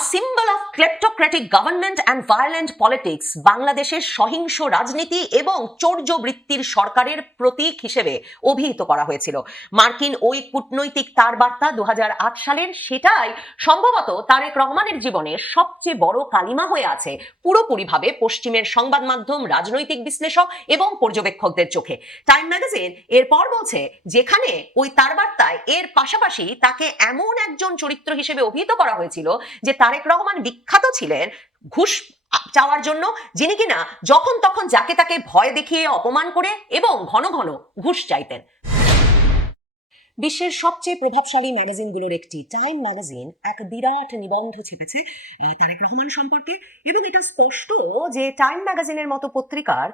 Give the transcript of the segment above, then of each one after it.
A symbol of kleptocratic government and violent politics, বাংলাদেশের সহিংস রাজনীতি এবং চৌর্যবৃত্তির সরকারের প্রতীক হিসেবে অভিহিত করা হয়েছিল। মার্কিন ওই কূটনৈতিক তার বার্তা 2008 সালের, সেটাই সম্ভবত তারেক রহমানের জীবনে সবচেয়ে বড় কালিমা হয়ে আছে পুরোপুরিভাবে পশ্চিমের সংবাদ মাধ্যম, রাজনৈতিক বিশ্লেষক এবং পর্যবেক্ষকদের চোখে। টাইম ম্যাগাজিন এরপর বলছে, যেখানে ওই তার বার্তায় এর পাশাপাশি তাকে এমন একজন চরিত্র হিসেবে অভিহিত করা হয়েছিল যে তারেক রহমান বিখ্যাত ছিলেন ঘুষ চাওয়ার জন্য, যিনি কিনা যখন তখন যাকে তাকে ভয় দেখিয়ে অপমান করে এবং ঘন ঘন ঘুষ চাইতেন। বিশ্বের সবচেয়ে প্রভাবশালী ম্যাগাজিনগুলোর একটি টাইম ম্যাগাজিন এক বিরাট নিবন্ধ ছেপেছে তারেক রহমান সম্পর্কে, এবং এটা স্পষ্ট যে টাইম ম্যাগাজিনের মতো পত্রিকার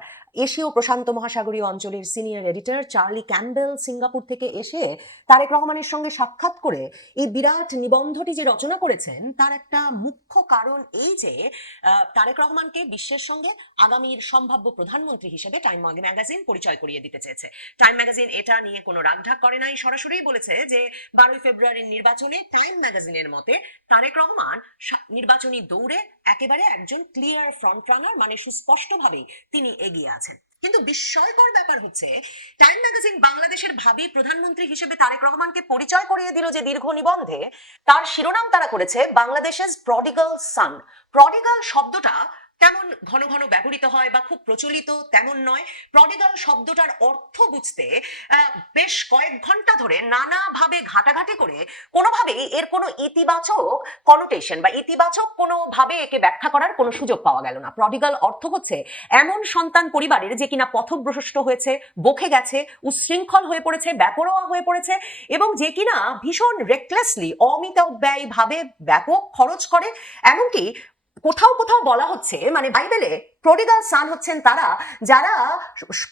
এশীয় প্রশান্ত মহাসাগরীয় অঞ্চলের senior editor Charlie Campbell Singapore থেকে এসে তারেক রহমানের সঙ্গে সাক্ষাৎ করে এই বিরাট নিবন্ধটি যে রচনা করেছেন, তার একটা মুখ্য কারণ এই যে তারেক রহমানকে বিশ্বের সঙ্গে আগামীর সম্ভাব্য প্রধানমন্ত্রী হিসেবে টাইম ম্যাগাজিন পরিচয় করিয়ে দিতে চেয়েছে। টাইম ম্যাগাজিন এটা নিয়ে কোনো রাগঢাক করে নাই, সরাসরি বলেছে যে 12 ফেব্রুয়ারির নির্বাচনে টাইম ম্যাগাজিনের মতে তারেক রহমান নির্বাচনী দৌড়ে একেবারে একজন ক্লিয়ার ফ্রন্ট রানার, মানে সুস্পষ্টভাবেই তিনি এগিয়ে আছেন। কিন্তু বিস্ময়কর ব্যাপার হচ্ছে, টাইম ম্যাগাজিন বাংলাদেশের ভাবি প্রধানমন্ত্রী হিসেবে তারেক রহমানকে পরিচয় করিয়ে দিল যে দীর্ঘ নিবন্ধে, তার শিরোনাম তারা করেছে বাংলাদেশের প্রডিগাল সান। প্রডিগাল শব্দটা তেমন ঘন ঘন ব্যবহৃত হয় বা খুব প্রচলিত তেমন নয়। প্রডিগাল শব্দটার অর্থ বুঝতে বেশ কয়েক ঘন্টা ধরে নানাভাবে ঘাটাঘাটি করে কোনোভাবেই এর কোনো ইতিবাচক কনোটেশন বা ইতিবাচক কোনোভাবে একে ব্যাখ্যা করার কোনো সুযোগ পাওয়া গেল না। প্রডিগাল অর্থ হচ্ছে এমন সন্তান পরিবারের যে কিনা পথভ্রষ্ট হয়েছে, বকে গেছে, উচ্ছৃঙ্খল হয়ে পড়েছে, বেপরোয়া হয়ে পড়েছে, এবং যে কিনা ভীষণ রেকলেসলি অমিতব্যয়ী ভাবে ব্যাপক খরচ করে। এমনকি কোথাও কোথাও বলা হচ্ছে, মানে বাইবেলে প্রডিগাল সান হচ্ছেন তারা যারা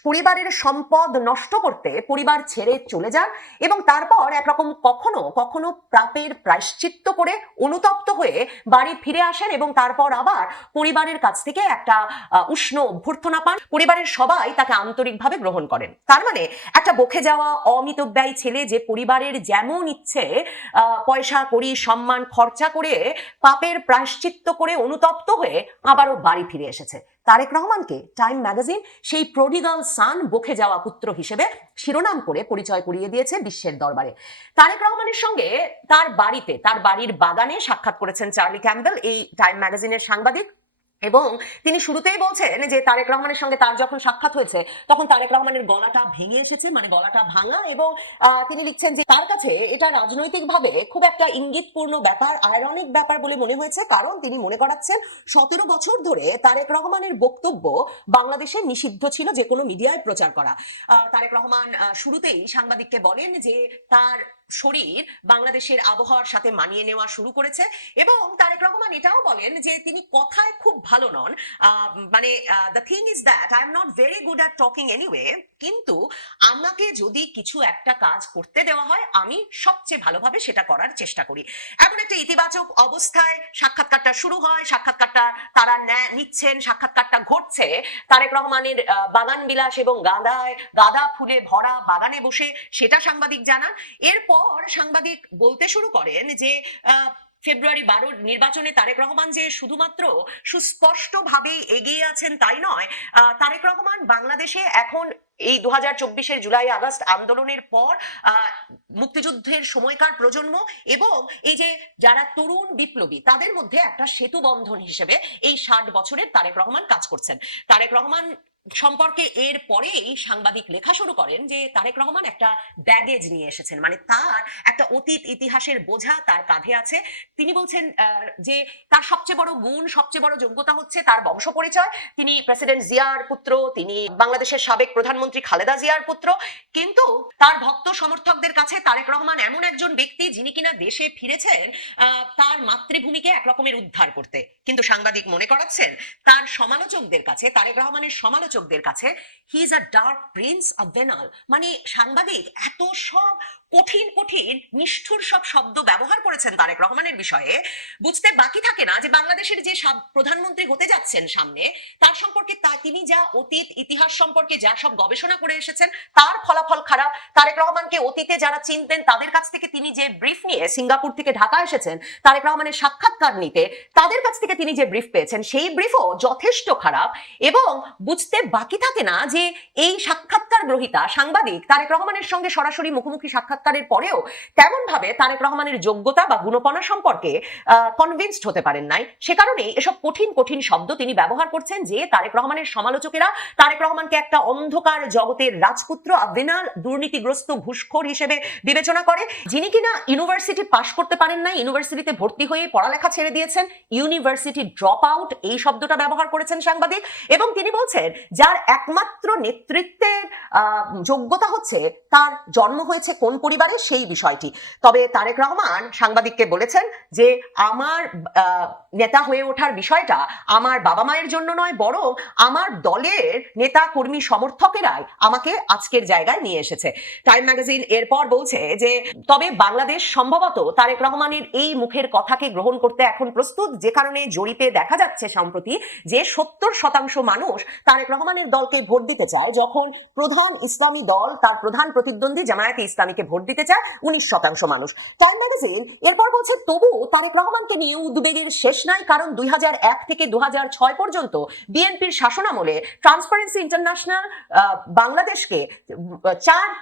পরিবারের সম্পদ নষ্ট করতে পরিবার ছেড়ে চলে যান এবং তারপর একরকম কখনো কখনো পাপের প্রায়শ্চিত্ত করে অনুতপ্ত হয়ে বাড়ি ফিরে আসেন এবং তারপর আবার পরিবারের কাছ থেকে একটা উষ্ণ অভ্যর্থনা পান। পরিবারের সবাই তাকে আন্তরিকভাবে গ্রহণ করেন। তার মানে একটা বকে যাওয়া অমিতব্যয়ী ছেলে যে পরিবারের যেমন ইচ্ছে পয়সা করি সম্মান খরচা করে পাপের প্রায়শ্চিত্ত করে অনুতপ্ত হয়ে আবারও বাড়ি ফিরে এসেছে। তারেক রহমানকে টাইম ম্যাগাজিন সেই প্রডিগাল সান, বকে যাওয়া পুত্র হিসেবে শিরোনাম করে পরিচয় করিয়ে দিয়েছে বিশ্বের দরবারে। তারেক রহমানের সঙ্গে তার বাড়িতে, তার বাড়ির বাগানে সাক্ষাৎ করেছেন চার্লি ক্যাম্বেল, এই টাইম ম্যাগাজিনের সাংবাদিক, এবং তিনি শুরুতেই বলছেন যে তারেক রহমানের সঙ্গে তার যখন সাক্ষাৎ হয়েছে তখন তারেক রহমানের গলাটা ভেঙে এসেছে, মানে গলাটা ভাঙা, এবং তিনি লিখছেন যে তার কাছে এটা রাজনৈতিকভাবে খুব একটা ইঙ্গিতপূর্ণ ব্যাপার, আয়রনিক ব্যাপার বলে মনে হয়েছে, কারণ তিনি মনে করাচ্ছেন 17 বছর ধরে তারেক রহমানের বক্তব্য বাংলাদেশে নিষিদ্ধ ছিল যে কোনো মিডিয়ায় প্রচার করা। তারেক রহমান শুরুতেই সাংবাদিককে বলেন যে তার শরীর বাংলাদেশের আবহাওয়ার সাথে মানিয়ে নেওয়া শুরু করেছে, এবং তারেক রহমান এটাও বলেন যে তিনি কথায় খুব ভালো নন, মানে the thing is that I am not very good at talking anyway, কিন্তু আমাকে যদি কিছু একটা কাজ করতে দেওয়া হয় আমি সবচেয়ে ভালোভাবে সেটা করার চেষ্টা করি। এমন একটা ইতিবাচক অবস্থায় সাক্ষাৎকারটা শুরু হয়। সাক্ষাৎকারটা তারা নিচ্ছেন, সাক্ষাৎকারটা ঘটছে তারেক রহমানের বাগান বিলাস এবং গাঁদা ফুলে ভরা বাগানে বসে, সেটা সাংবাদিক জানান। এরপর সাংবাদিক বলতে শুরু করেন যে ফেব্রুয়ারি 12 নির্বাচনে তারেক রহমান যে শুধুমাত্র সুস্পষ্টভাবে এগিয়ে আছেন তাই নয়, তারেক রহমান বাংলাদেশে এখন এই 2024-এর জুলাই আগস্ট আন্দোলনের পর মুক্তিযুদ্ধের সময়কার প্রজন্ম এবং এই যে যারা তরুণ বিপ্লবী, তাদের মধ্যে একটা সেতু বন্ধন হিসেবে এই 60 বছরের তারেক রহমান কাজ করছেন। তারেক রহমান সম্পর্কে এর পরেই সাংবাদিক লেখা শুরু করেন যে তারেক রহমান একটা ব্যাগেজ নিয়ে এসেছেন, মানে তার একটা অতীত ইতিহাসের বোঝা তার কাঁধে আছে। তিনি বলছেন যে তার সবচেয়ে বড় গুণ, সবচেয়ে বড় যোগ্যতা হচ্ছে তার বংশ পরিচয়। তিনি প্রেসিডেন্ট জিয়ার পুত্র, তিনি বাংলাদেশের সাবেক প্রধানমন্ত্রী খালেদা জিয়ার পুত্র, কিন্তু তার ভক্ত সমর্থকদের কাছে তারেক রহমান এমন একজন ব্যক্তি যিনি কিনা দেশে ফিরেছেন তার মাতৃভূমিকে একরকমের উদ্ধার করতে। কিন্তু সাংবাদিক মনে করাচ্ছেন তার সমালোচকদের কাছে, তারেক রহমানের সমালোচক সমালোচকদের কাছে he is a dark prince of Bengal. মানে সাংবাদিক এত সব কঠিন কঠিন নিষ্ঠুর সব শব্দ ব্যবহার করেছেন তারেক রহমানের বিষয়ে, বুঝতে বাকি থাকে না যে বাংলাদেশের যে প্রধানমন্ত্রী হতে যাচ্ছেন সামনে, তার সম্পর্কে তিনি যা অতীত ইতিহাস সম্পর্কে যা সব গবেষণা করে এসেছেন তার ফলাফল খারাপ। তারেক রহমানকে অতীতে যারা চিনতেন তাদের কাছ থেকে তিনি যে ব্রিফ নিয়ে সিঙ্গাপুর থেকে ঢাকা এসেছেন তারেক রহমানের সাক্ষাৎকার নিতে, তাদের কাছ থেকে তিনি যে ব্রিফ পেয়েছেন সেই ব্রিফও যথেষ্ট খারাপ। এবং বুঝতে বাকি থাকে না যে এই সাক্ষাৎকার গ্রহীতা সাংবাদিক তারেক রহমানের সঙ্গে সরাসরি মুখোমুখি সাক্ষাৎকারের পরেও তেমন ভাবে তারেক রহমানের যোগ্যতা বা গুণপনা সম্পর্কে কনভিন্সড হতে পারেন নাই। সে কারণে এসব কঠিন কঠিন শব্দ তিনি ব্যবহার করছেন যে তারেক রহমানের সমালোচকেরা তারেক রহমানকে একটা অন্ধকার জগতের রাজপুত্র, আবেনাল, দুর্নীতিগ্রস্ত ঘুষখোর হিসেবে বিবেচনা করে, যিনি কিনা ইউনিভার্সিটি পাশ করতে পারেন নাই, ইউনিভার্সিটিতে ভর্তি হয়ে পড়ালেখা ছেড়ে দিয়েছেন, ইউনিভার্সিটি ড্রপ আউট এই শব্দটা ব্যবহার করেছেন সাংবাদিক। এবং তিনি বলছেন যার একমাত্র নেতৃত্বের যোগ্যতা হচ্ছে তার জন্ম হয়েছে কোন পরিবারে সেই বিষয়টি। তবে তারেক রহমান সাংবাদিককে বলেছেন যে আমার নেতা হয়ে ওঠার বিষয়টা আমার বাবা মায়ের জন্য নয়, বরং আমার দলের নেতা কর্মী সমর্থকেরাই আমাকে আজকের জায়গায় নিয়ে এসেছে। টাইম ম্যাগাজিন এরপর বলছে যে তবে বাংলাদেশ সম্ভবত তারেক রহমানের এই মুখের কথাকে গ্রহণ করতে এখন প্রস্তুত, যে কারণে জরিপে দেখা যাচ্ছে সম্প্রতি যে 70% মানুষ তারেক রহমানের দলকে ভোট দিতে চায়, যখন প্রধান ইসলামী দল তার প্রধান প্রতিদ্বন্দ্বী জামায়াতে ইসলামীকে ভোট দিতে চায় 19% মানুষ। টাইম ম্যাগাজিন এরপর বলছে তবু তারেক রহমানকে নিয়ে উদ্বেগের শেষ নাই, কারণ 2001 থেকে 2006 পর্যন্ত বিএনপির শাসনামলে ট্রান্সপারেন্সি ইন্টারন্যাশনাল বাংলাদেশকে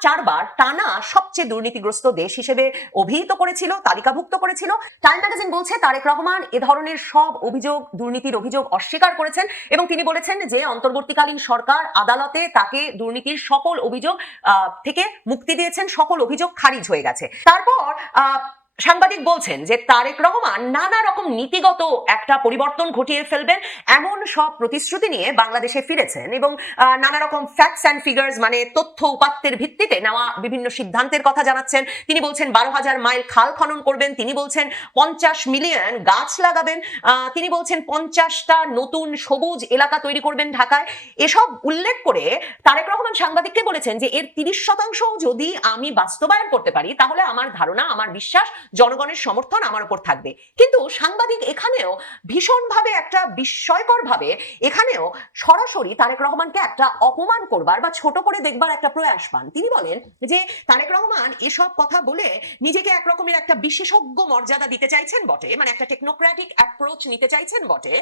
চারবার টানা সবচেয়ে দুর্নীতিগ্রস্ত দেশ হিসেবে অভিহিত করেছিল, তালিকাভুক্ত করেছিল। টাইম ম্যাগাজিন বলছে তারেক রহমান এ ধরনের সব অভিযোগ, দুর্নীতির অভিযোগ অস্বীকার করেছেন এবং তিনি বলেছেন যে অন্তর্বর্তীকালীন সরকার আদালতে তাকে দুর্নীতির সকল অভিযোগ থেকে মুক্তি দিয়েছেন, সকল অভিযোগ খারিজ হয়ে গেছে। তারপর সাংবাদিক বলছেন যে তারেক রহমান নানা রকম নীতিগত একটা পরিবর্তন ঘটিয়ে ফেলবেন এমন সব প্রতিশ্রুতি নিয়ে বাংলাদেশে ফিরেছেন এবং নানা রকম ফ্যাক্টস অ্যান্ড ফিগার্স মানে তথ্য উপাত্তের ভিত্তিতে নেওয়া বিভিন্ন সিদ্ধান্তের কথা জানাচ্ছেন। তিনি বলছেন 12,000 মাইল খাল খনন করবেন, তিনি বলছেন 50 মিলিয়ন গাছ লাগাবেন, তিনি বলছেন 50টা নতুন সবুজ এলাকা তৈরি করবেন ঢাকায়। এসব উল্লেখ করে তারেক রহমান সাংবাদিককে বলেছেন যে এর 30% যদি আমি বাস্তবায়ন করতে পারি তাহলে আমার ধারণা, আমার বিশ্বাস জনগণের সমর্থন আমার উপর থাকবে। কিন্তু সাংবাদিক এখানেও ভীষণভাবে একটা বিস্ময়কর ভাবে এখানেও সরাসরি তারেক রহমানকে একটা অপমান করবার বা ছোট করে দেখবার একটা প্রয়াস পান। তিনি বলেন যে তারেক রহমান এসব কথা বলে নিজেকে একরকমের একটা বিশেষজ্ঞ মর্যাদা দিতে চাইছেন বটে, মানে একটা টেকনোক্র্যাটিক অ্যাপ্রোচ নিতে চাইছেন বটে,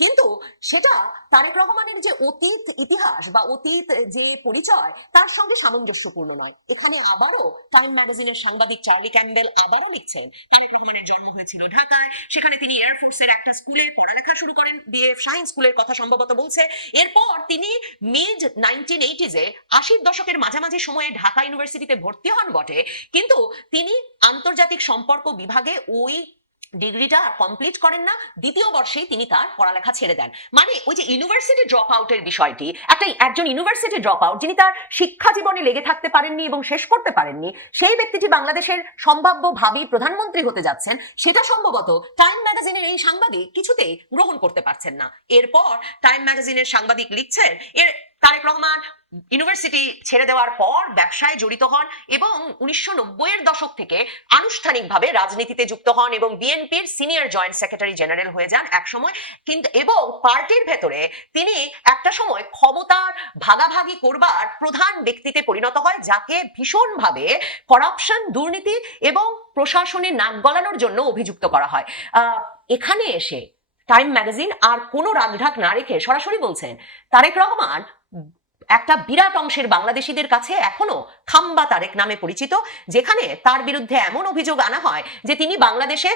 কিন্তু সেটা তারেক রহমানের যে অতীত ইতিহাস বা অতীত যে পরিচয় তার সঙ্গে সামঞ্জস্যপূর্ণ নয়। এখানে আবারও টাইম ম্যাগাজিনের সাংবাদিক চার্লি ক্যাম্বেল আবারও লিখছেন তারেক রহমানের জন্ম হয়েছিল ঢাকায়, সেখানে তিনি এয়ারফোর্সের একটা স্কুলে পড়ালেখা শুরু করেন, বিএফ শাহিন স্কুলের কথা সম্ভবত বলছে। এরপর তিনি মিড 1980s-এ 80-র দশকের মাঝামাঝি সময়ে ঢাকা ইউনিভার্সিটিতে ভর্তি হন বটে, কিন্তু তিনি আন্তর্জাতিক সম্পর্ক বিভাগে ওই ডিগ্রিটা কমপ্লিট করেন না, দ্বিতীয় বর্ষেই তিনি তার পড়ালেখা ছেড়ে দেন। মানে ওই যে ইউনিভার্সিটি ড্রপ আউটের বিষয়টি, একজন ইউনিভার্সিটি ড্রপ আউট যিনি তার শিক্ষা জীবনে লেগে থাকতে পারেননি এবং শেষ করতে পারেননি, সেই ব্যক্তিটি বাংলাদেশের সম্ভাব্য ভাবী প্রধানমন্ত্রী হতে যাচ্ছেন, সেটা সম্ভবত টাইম ম্যাগাজিনের এই সাংবাদিক কিছুতেই গ্রহণ করতে পারছেন না। এরপর টাইম ম্যাগাজিনের সাংবাদিক লিখছেন তারেক রহমান ইউনিভার্সিটি ছেড়ে দেওয়ার পর ব্যবসায় জড়িত হন এবং 1990-এর দশক থেকে আনুষ্ঠানিকভাবে রাজনীতিতে যুক্ত হন এবং বিএনপির সিনিয়র জয়েন্ট সেক্রেটারি জেনারেল হয়ে যান একসময়। কিন্তু এবং পার্টির ভেতরে তিনি একটা সময় ক্ষমতার ভাগাভাগি করবার প্রধান ব্যক্তিতে পরিণত হয়, যাকে ভীষণভাবে করাপশন, দুর্নীতি এবং প্রশাসনে নাক গলানোর জন্য অভিযুক্ত করা হয়। এখানে এসে টাইম ম্যাগাজিন আর কোনো রাগঢাক না রেখে সরাসরি বলছেন তারেক রহমান একটা বিরাট অংশের বাংলাদেশিদের কাছে এখনো খাম্বা তারেক নামে পরিচিত, যেখানে তার বিরুদ্ধে এমন অভিযোগ আনা হয় যে তিনি বাংলাদেশে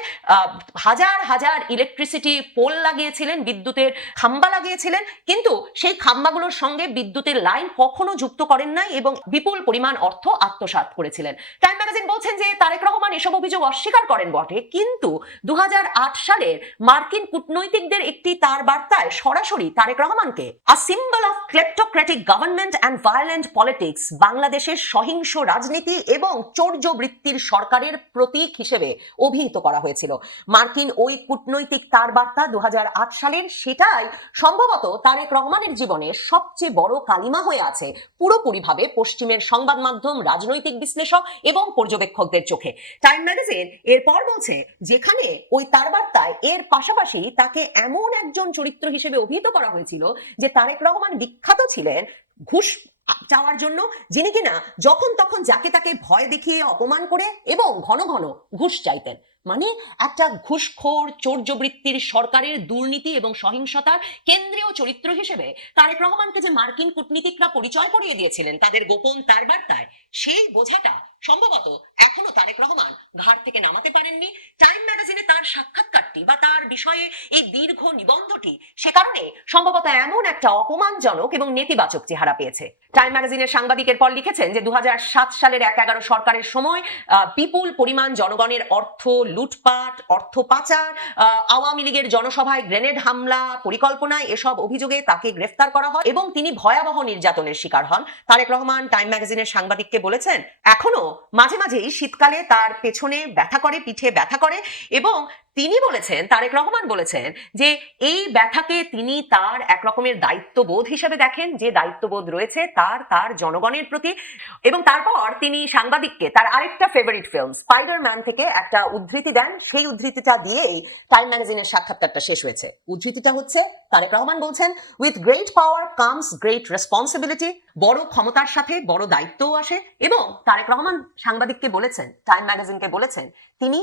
হাজার হাজার ইলেকট্রিসিটি পোল লাগিয়েছিলেন, বিদ্যুতের খাম্বা লাগিয়েছিলেন, কিন্তু সেই খাম্বাগুলোর সঙ্গে বিদ্যুতের লাইন কখনো যুক্ত করেন নাই এবং বিপুল পরিমাণ অর্থ আত্মসাৎ করেছিলেন। টাইম ম্যাগাজিন বলছেন যে তারেক রহমান এসব অভিযোগ অস্বীকার করেন বটে, কিন্তু 2008 সালের মার্কিন কূটনৈতিকদের একটি তার বার্তায় সরাসরি তারেক রহমানকে a symbol of kleptocratic government government and violent politics বাংলাদেশের সহিংস রাজনীতি এবং চৌর্যবৃত্তির সরকারের প্রতীক হিসেবে অভিহিত করা হয়েছিল। মার্কিন ওই কূটনৈতিক তার বার্তা 2008 সালের, সেটাই সম্ভবত তারেক রহমানের জীবনে সবচেয়ে বড় কালিমা হয়ে আছে পুরোপুরিভাবে পশ্চিমের সংবাদ মাধ্যম, রাজনৈতিক বিশ্লেষক এবং পর্যবেক্ষকদের চোখে। টাইম ম্যাগাজিন এরপর বলছে, যেখানে ওই তার বার্তায় এর পাশাপাশি তাকে এমন একজন চরিত্র হিসেবে অভিহিত করা হয়েছিল যে তারেক রহমান বিখ্যাত ছিলেন ঘুষ চাওয়ার জন্য, যিনি কিনা যখন তখন যাকে তাকে ভয় দেখিয়ে অপমান করে এবং ঘন ঘন ঘুষ চাইতেন। মানে একটা ঘুষখোর চৌর্যবৃত্তির সরকারের দুর্নীতি এবং সহিংসতার কেন্দ্রীয় চরিত্র হিসেবে তারেক রহমানকে যে মার্কিন কূটনীতিকরা পরিচয় করিয়ে দিয়েছিলেন তাদের গোপন তার বার্তায়, সেই বোঝাটা সম্ভবত এখনো তারেক রহমান ঘাট থেকে নামাতে পারেননি। টাইম ম্যাগাজিনে তার সাক্ষাৎকারটি বা তার বিষয়ে এই দীর্ঘ নিবন্ধটি সে কারণে সম্ভবত এমন একটা অপমানজনক এবং নেতিবাচক চেহারা পেয়েছে। টাইম ম্যাগাজিনের সাংবাদিকের পর লিখেছেন যে 2007 সালের 1-11 সরকারের সময় বিপুল পরিমাণ জনগণের অর্থ লুটপাট, অর্থ পাচার, আওয়ামী লীগের জনসভায় গ্রেনেড হামলা পরিকল্পনায়, এসব অভিযোগে তাকে গ্রেফতার করা হয় এবং তিনি ভয়াবহ নির্যাতনের শিকার হন। তারেক রহমান টাইম ম্যাগাজিনের সাংবাদিককে বলেছেন, এখনো মাঝে মাঝেই শীতকালে তার পেছনে ব্যথা করে, পিঠে ব্যথা করে, এবং তিনি বলেছেন, তারেক রহমান বলেছেন যে এই ব্যথাকে তিনি তার এক রকমের দায়িত্ববোধ হিসেবে দেখেন, যে দায়িত্ববোধ রয়েছে তার জনগণের প্রতি। এবং তারপর তিনি সাংবাদিককে তার আরেকটা ফেভারিট ফিল্ম স্পাইডারম্যান থেকে একটা উদ্ধৃতি দেন। সেই উদ্ধৃতিটা দিয়েই টাইম ম্যাগাজিনের সাক্ষাৎকারটা শেষ হয়েছে। উদ্ধৃতিটা হচ্ছে, তারেক রহমান বলছেন, with great power comes great responsibility. বড় ক্ষমতার সাথে বড় দায়িত্বও আসে। এবং তারেক রহমান সাংবাদিককে বলেছেন, টাইম ম্যাগাজিনকে বলেছেন, তিনি